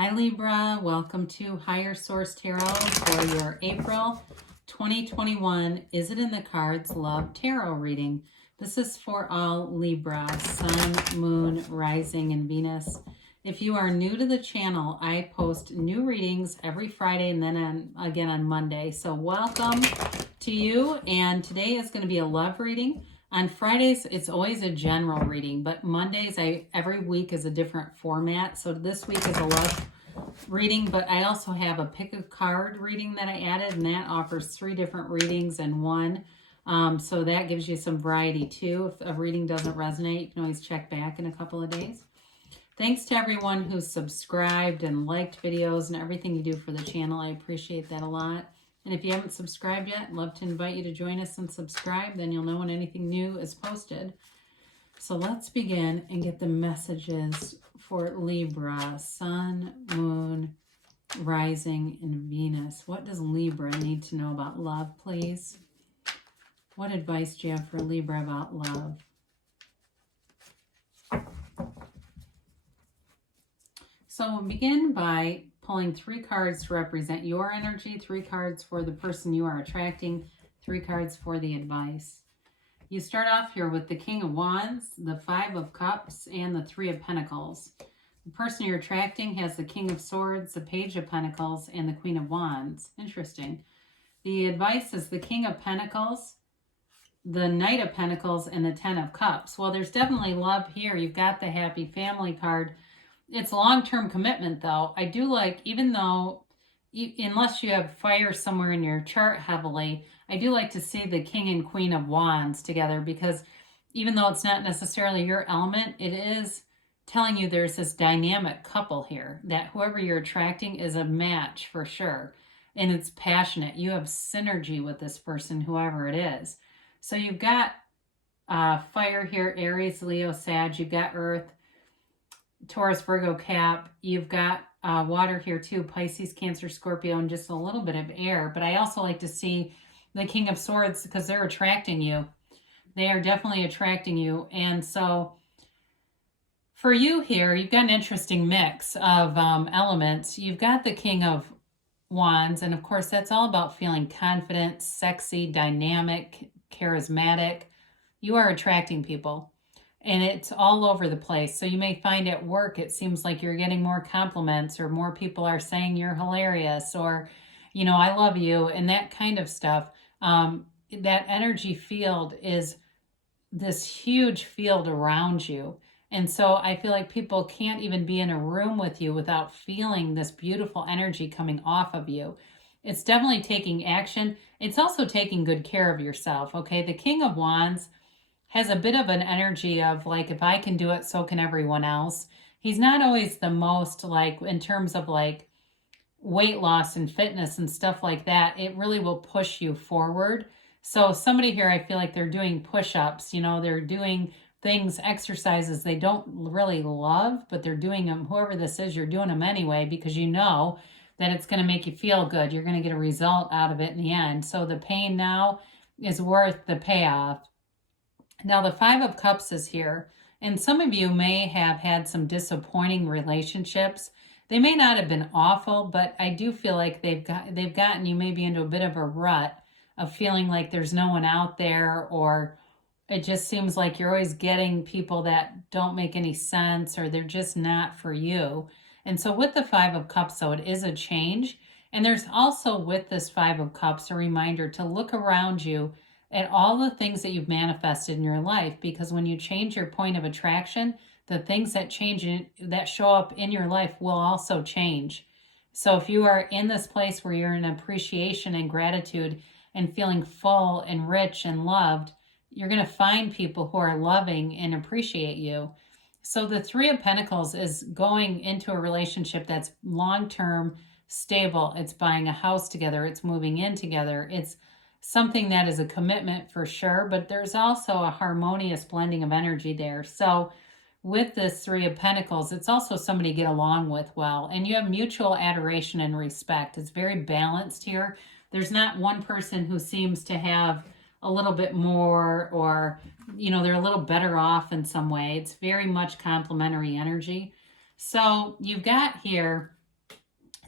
Hi Libra, welcome to Higher Source Tarot for your April 2021 Is It in the Cards Love Tarot reading. This is for all Libra, Sun, Moon, Rising, and Venus. If you are new to the channel, I post new readings every Friday and then again on Monday. So welcome to you, and today is going to be a love reading. On Fridays, it's always a general reading, but Mondays, every week is a different format. So this week is a love reading, but I also have a pick a card reading that I added, and that offers 3 different readings in one. So that gives you some variety too. If a reading doesn't resonate, you can always check back in a couple of days. Thanks to everyone who's subscribed and liked videos and everything you do for the channel. I appreciate that a lot. And if you haven't subscribed yet, I'd love to invite you to join us and subscribe. Then you'll know when anything new is posted. So let's begin and get the messages for Libra, Sun, Moon, Rising, and Venus. What does Libra need to know about love, please? What advice do you have for Libra about love? So we'll begin by pulling 3 cards to represent your energy, 3 cards for the person you are attracting, 3 cards for the advice. You start off here with the King of Wands, the 5 of Cups, and the 3 of Pentacles. The person you're attracting has the King of Swords, the Page of Pentacles, and the Queen of Wands. Interesting. The advice is the King of Pentacles, the Knight of Pentacles, and the 10 of Cups. Well, there's definitely love here. You've got the Happy Family card. It's long-term commitment, though. I do like, even though, unless you have fire somewhere in your chart heavily, I do like to see the King and Queen of Wands together, because even though it's not necessarily your element, it is telling you there's this dynamic couple here, that whoever you're attracting is a match for sure. And it's passionate. You have synergy with this person, whoever it is. So you've got fire here, Aries, Leo, Sag. You've got Earth, Taurus, Virgo, Cap. You've got water here too, Pisces, Cancer, Scorpio, and just a little bit of air. But I also like to see the King of Swords, because they're attracting you. They are definitely attracting you. And so for you here, you've got an interesting mix of elements. You've got the King of Wands, and of course that's all about feeling confident, sexy, dynamic, charismatic. You are attracting people. And it's all over the place. So you may find at work, it seems like you're getting more compliments, or more people are saying you're hilarious, or, you know, I love you, and that kind of stuff. That energy field is this huge field around you. And so I feel like people can't even be in a room with you without feeling this beautiful energy coming off of you. It's definitely taking action. It's also taking good care of yourself, okay? The King of Wands has a bit of an energy of like, if I can do it, so can everyone else. He's not always the most, like, in terms of like weight loss and fitness and stuff like that. It really will push you forward. So somebody here, I feel like they're doing push-ups, you know, they're doing things, exercises they don't really love, but they're doing them. Whoever this is, you're doing them anyway, because you know that it's going to make you feel good. You're going to get a result out of it in the end. So the pain now is worth the payoff. Now the 5 of Cups is here, and some of you may have had some disappointing relationships. They may not have been awful, but I do feel like they've gotten you maybe into a bit of a rut of feeling like there's no one out there, or it just seems like you're always getting people that don't make any sense, or they're just not for you. And so with the 5 of Cups, though, it is a change. And there's also, with this 5 of Cups, a reminder to look around you at all the things that you've manifested in your life, because when you change your point of attraction, the things that that show up in your life will also change. So if you are in this place where you're in appreciation and gratitude and feeling full and rich and loved, you're going to find people who are loving and appreciate you. So the 3 of Pentacles is going into a relationship that's long-term, stable. It's buying a house together. It's moving in together. It's something that is a commitment for sure, but there's also a harmonious blending of energy there. So with this 3 of Pentacles, it's also somebody to get along with well, and you have mutual adoration and respect. It's very balanced here. There's not one person who seems to have a little bit more, or, you know, they're a little better off in some way. It's very much complementary energy. So you've got here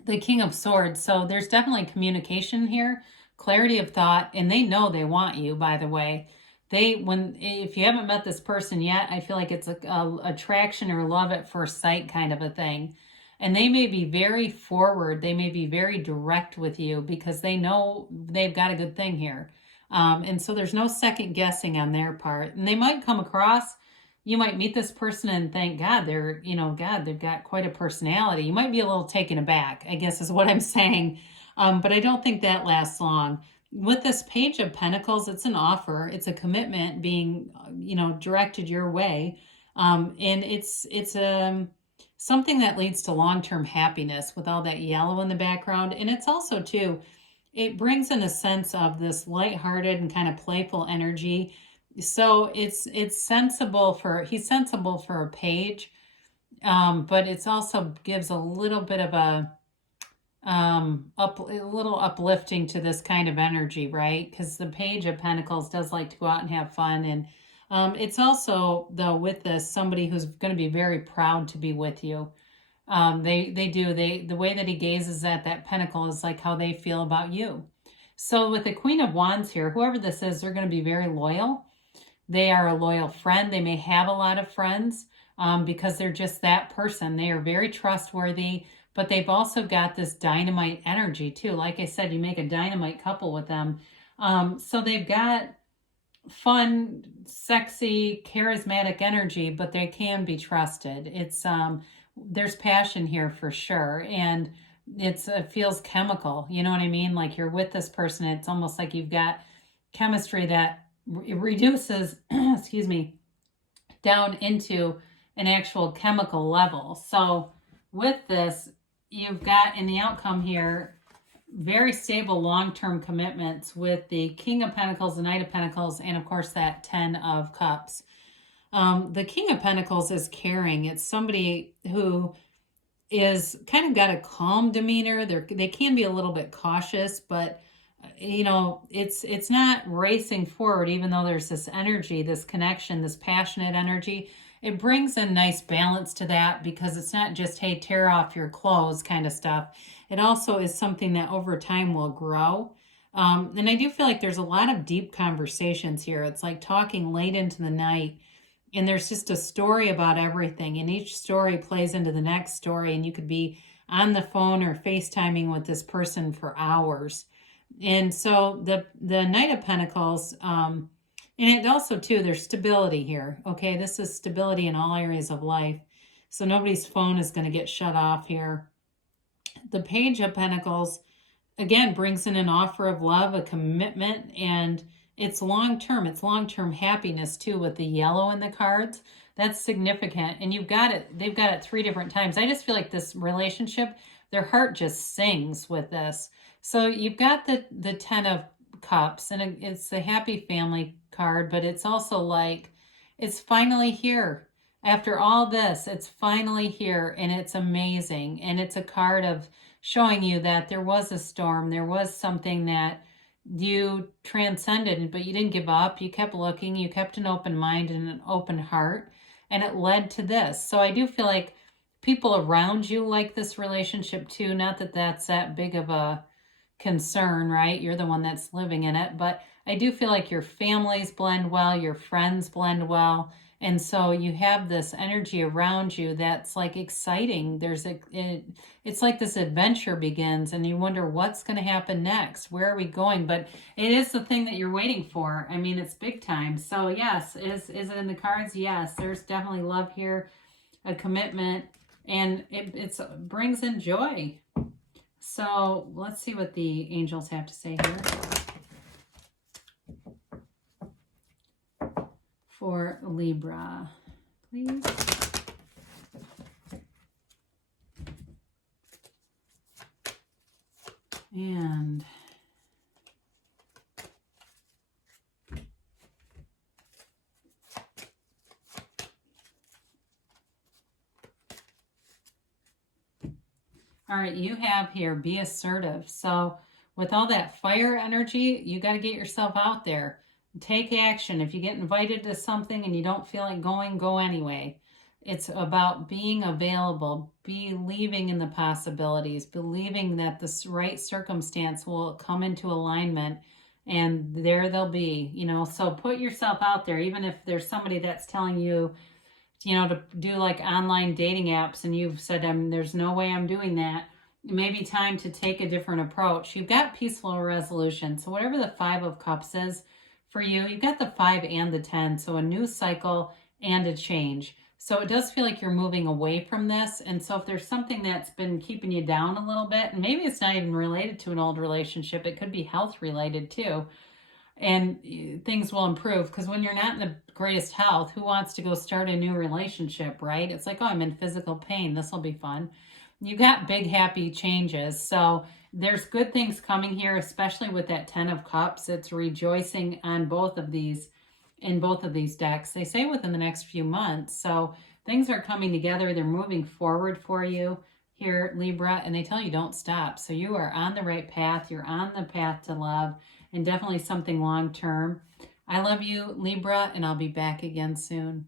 the King of Swords. So there's definitely communication here, clarity of thought, and they know they want you, by the way. If you haven't met this person yet, I feel like it's a attraction or love at first sight kind of a thing. And they may be very forward. They may be very direct with you because they know they've got a good thing here. And so there's no second guessing on their part. And they might come across, you might meet this person and think, God, they've got quite a personality. You might be a little taken aback, I guess is what I'm saying. But I don't think that lasts long. With this Page of Pentacles, it's an offer. It's a commitment being, directed your way. And it's something that leads to long-term happiness with all that yellow in the background. And it's also, too, it brings in a sense of this lighthearted and kind of playful energy. So he's sensible for a page, but it's also gives a little bit of a little uplifting to this kind of energy, right? Because the Page of Pentacles does like to go out and have fun, and it's also, though, with this, somebody who's going to be very proud to be with you. The way that he gazes at that pentacle is like how they feel about you. So with the Queen of Wands here, whoever this is, they're going to be very loyal. They are a loyal friend. They may have a lot of friends because they're just that person. They are very trustworthy, but they've also got this dynamite energy too. Like I said, you make a dynamite couple with them. So they've got fun, sexy, charismatic energy, but they can be trusted. It's there's passion here for sure, and it feels chemical. You know what I mean? Like you're with this person, it's almost like you've got chemistry that reduces, excuse me, down into an actual chemical level. So with this, you've got in the outcome here very stable long-term commitments with the King of Pentacles, the Knight of Pentacles, and of course that 10 of Cups. The King of Pentacles is caring. It's somebody who is kind of got a calm demeanor. They can be a little bit cautious, but it's not racing forward, even though there's this energy, this connection, this passionate energy. It brings a nice balance to that because it's not just, hey, tear off your clothes kind of stuff. It also is something that over time will grow. And I do feel like there's a lot of deep conversations here. It's like talking late into the night, and there's just a story about everything. And each story plays into the next story, and you could be on the phone or FaceTiming with this person for hours. And so the Knight of Pentacles, and it also, too, there's stability here. Okay, this is stability in all areas of life. So nobody's phone is going to get shut off here. The Page of Pentacles, again, brings in an offer of love, a commitment, and it's long-term. It's long-term happiness, too, with the yellow in the cards. That's significant. And you've got it. They've got it 3 different times. I just feel like this relationship, their heart just sings with this. So you've got the 10 of Cups, and it's the happy family card, but it's also like, it's finally here. After all this, it's finally here, and it's amazing. And it's a card of showing you that there was a storm. There was something that you transcended, but you didn't give up. You kept looking. You kept an open mind and an open heart, and it led to this. So I do feel like people around you like this relationship too. Not that that's that big of a concern, right? You're the one that's living in it, but I do feel like your families blend well, your friends blend well, and so you have this energy around you that's like exciting. It's like this adventure begins, and you wonder what's going to happen next. Where are we going? But it is the thing that you're waiting for. I mean, it's big time. So yes, is it in the cards? Yes, there's definitely love here, a commitment, and it brings in joy. So let's see what the angels have to say here for Libra, please. And all right, you have here, be assertive. So with all that fire energy, you got to get yourself out there. Take action. If you get invited to something and you don't feel like going, go anyway. It's about being available, believing in the possibilities, believing that this right circumstance will come into alignment, and there they'll be, you know. So put yourself out there, even if there's somebody that's telling you, you know, to do like online dating apps, and you've said, there's no way I'm doing that. It may be time to take a different approach. You've got peaceful resolution. So whatever the 5 of Cups is for you, you've got the 5 and the 10. So a new cycle and a change. So it does feel like you're moving away from this. And so if there's something that's been keeping you down a little bit, and maybe it's not even related to an old relationship, it could be health related too, and things will improve. Because when you're not in the greatest health, who wants to go start a new relationship, right? It's like, oh, I'm in physical pain, this will be fun. You got big happy changes. So there's good things coming here, especially with that 10 of Cups. It's rejoicing on both of these, in both of these decks. They say within the next few months. So things are coming together. They're moving forward for you here, Libra, and they tell you don't stop. So you are on the right path. You're on the path to love, and definitely something long-term. I love you, Libra, and I'll be back again soon.